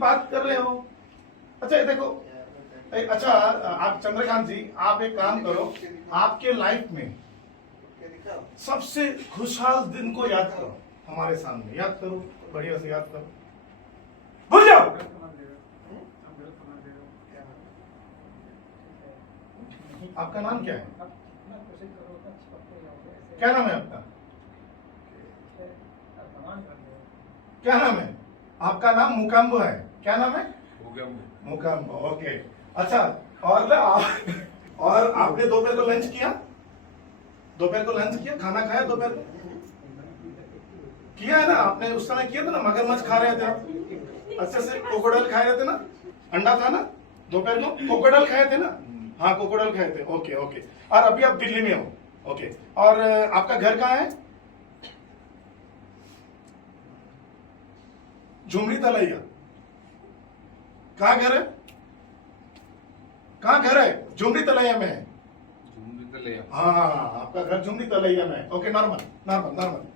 बात कर रहे हो। अच्छा ये देखो, अच्छा आप चंद्रकांत जी, आप एक काम करो, आपके लाइफ में सबसे खुशहाल दिन को याद करो, हमारे सामने याद करो, बढ़िया से याद करो, भूल जाओ। आपका नाम क्या है? क्या नाम है आपका? क्या नाम है आपका? नाम मुकाम्बो है। क्या नाम है? मुकाम्बो, ओके। अच्छा, और और आपने दोपहर को लंच किया? दोपहर को लंच किया, खाना खाया दोपहर को? किया है ना आपने, उस समय किया था ना, मगरमच्छ खा रहे थे आप, अच्छे से क्रोकोडाइल खा रहे थे ना, अंडा था ना दोपहर को, क्रोकोडाइल खाए थे ना? हाँ क्रोकोडाइल खाए थे, ओके ओके। और अभी आप दिल्ली में हो, ओके। और आपका घर कहाँ है? झुमरी तलैया। कहाँ घर है? कहाँ घर है? झुमरी तलैया में है। हाँ आपका घर झुमरी तलैया में है, ओके। Normal normal normal.